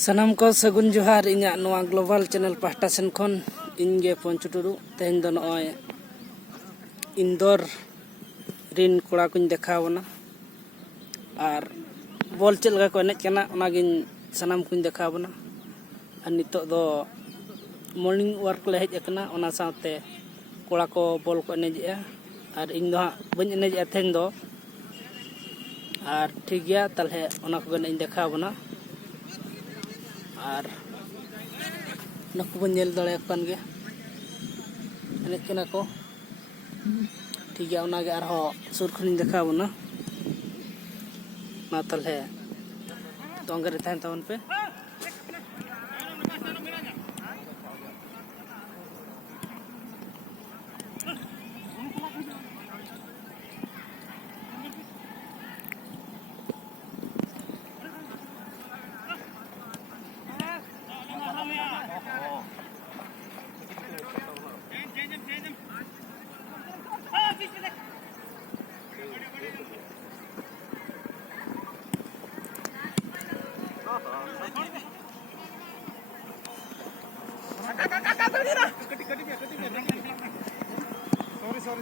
Sanam ko sagun johar inya noa global channel pahta sen khon inge Ponchu Turu tehen do noy Indor rin kora kuñ dekhawna ar bol chel ga ko enej kana onagin sanam kuñ dekhawna ar nitok do morning work le hej akana ona saute kora ko bol ko enejea ar ing do bañ enej tehen do ar ठीक गया तलहे ona ko gane dekhawna আর নাকু বঞ্জেল দড়ে কান গে এনেক কেনা কো ঠিক গিয়া ওনাগে আর হ সুর খনি দেখাবো না না তাহলে দঙ্গরে তাহেন তাবন pay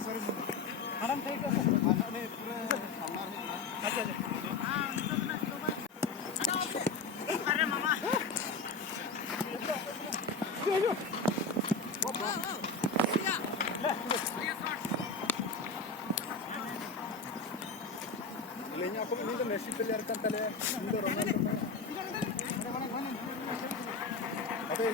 sorry madam take it अरे मामा लेnya aku ini tuh Messi player kan tale ini Ronaldo ada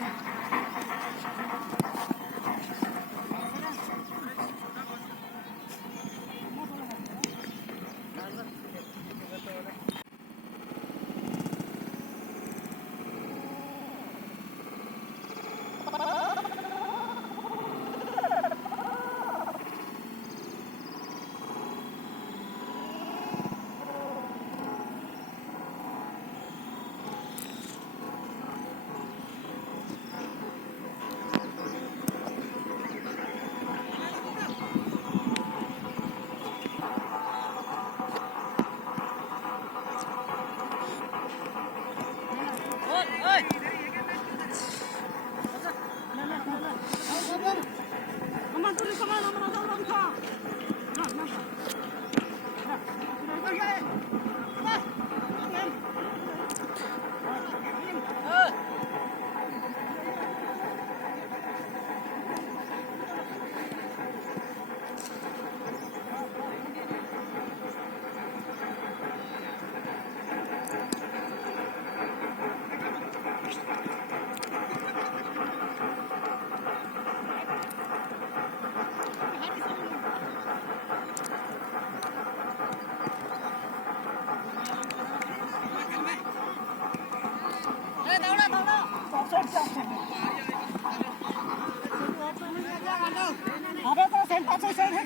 अबे तो सेंटर से साइड है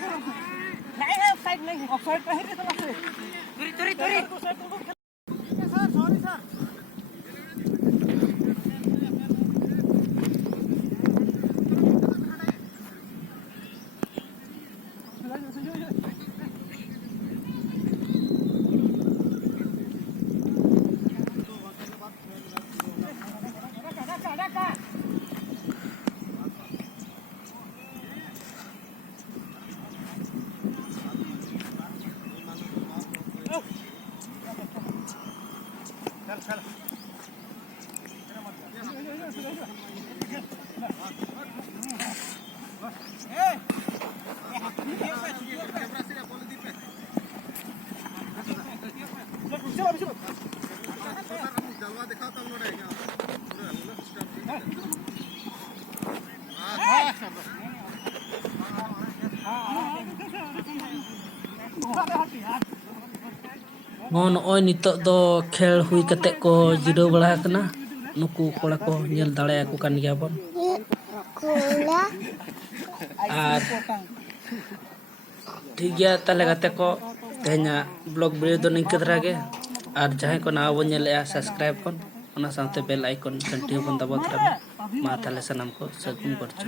नहीं है साइड नहीं ऑफ साइड पे है तो तुरी सर सॉरी सर चल नॉय नितो दो खेल हुई कते को जिरो बड़ा कना नुकु कोड़ा को नेल दाड़े को कान गया बन आर ठीक गया तले गते को तेहना ब्लॉग वीडियो दो निंके धरा गे आर जहां को ना बन नेले सब्सक्राइब कोन ओना साथे बेल आइकन घंटी बन दबा तरा मा ताले सनम को सगुन करछ।